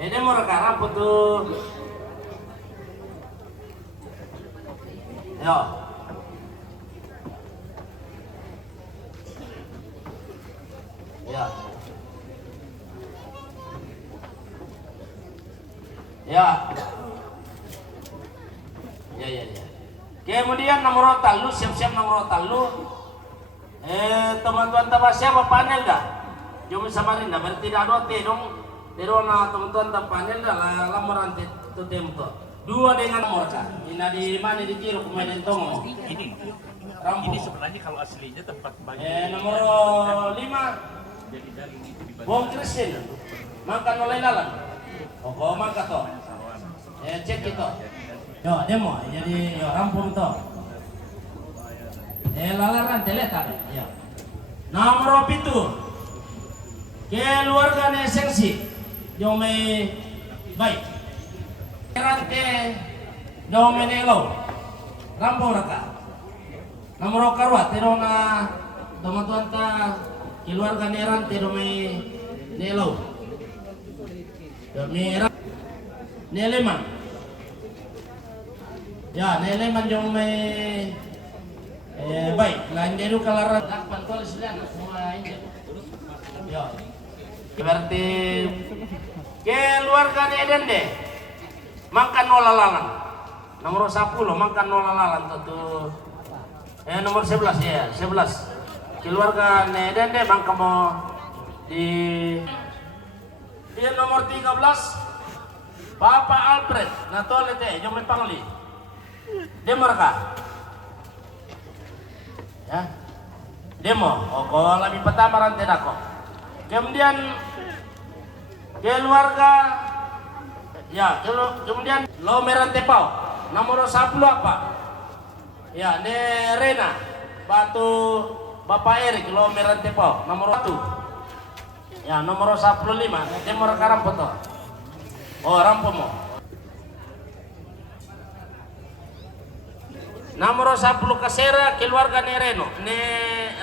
Ini mau rekarap tuh. Yo. Ya. Ya. Ya. Kemudian nomor talu, siap-siap nomor talu. Teman-teman tambah siapa panel dah? Cuma samarin dah, berarti tidak ada dong. Tidak na teman-teman tambah panel dah, lamoran itu tempo. Dua dengan nomor kah? Ini di mana di kiri pemain tong? Ini sebenarnya kalau aslinya tempat banyak. Nomor 5. Bong Kristen. Makan oleh lalan. Oh, makan toh. Cek itu. Yo, demo. Jadi yo rampung toh. Lalaran teletak. Ya. Nomor 7. Keluarga esensi. Jome baik. Rante jome nelo. Rampung raka. Nomor karwa terona teman-teman ta keluarga rante jome nelo. Jome neleman. Ya, neleman jome baik. Lain deru kalaran dakpan tulis lian semua ini. Ya. Berarti keluarga Eden deh. Makan nolalalan. Nomor 10 makan nolalalan tuh. Nomor 11 ya, 11. Keluarga Eden deh makan mau di dia nomor 13. Bapak Alfred, nah tole teh, jom pangli. Demo kah? Ya. Demo. Oh, kalau lebih pertama rantai dako. Kemudian keluarga ya, kemudian lo merante pau. Nomor 10 apa? Ya, ne Rena. Batu Bapak Erik lo merante pau. Nomor 1. Ya, nomor 15. Demo rekaram foto. Oh, rampomo. Nomor 10 kasera keluarga Nereno,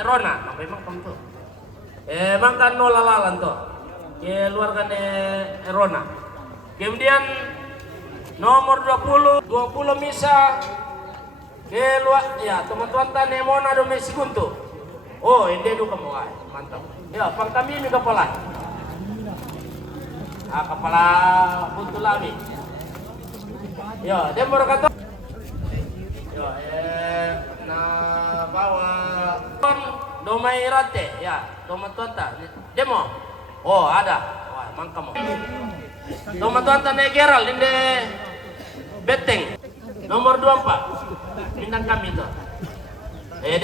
Rona, memang tentu. Makan nolalalan tuh, keluarga Rona. Kemudian nomor 20 misa ya teman-teman tane mona do mesikuntu. Oh, ini do kamu mantap. Ya, pang kami ini kepala. Kepala buntu lami. Ya, dia berkata yo, bawa domai rate ya, teman-teman demo. Oh, ada. Wah, mangkam. Teman-teman negeral ini beteng. Nomor 24. Bintang kami itu. Demo.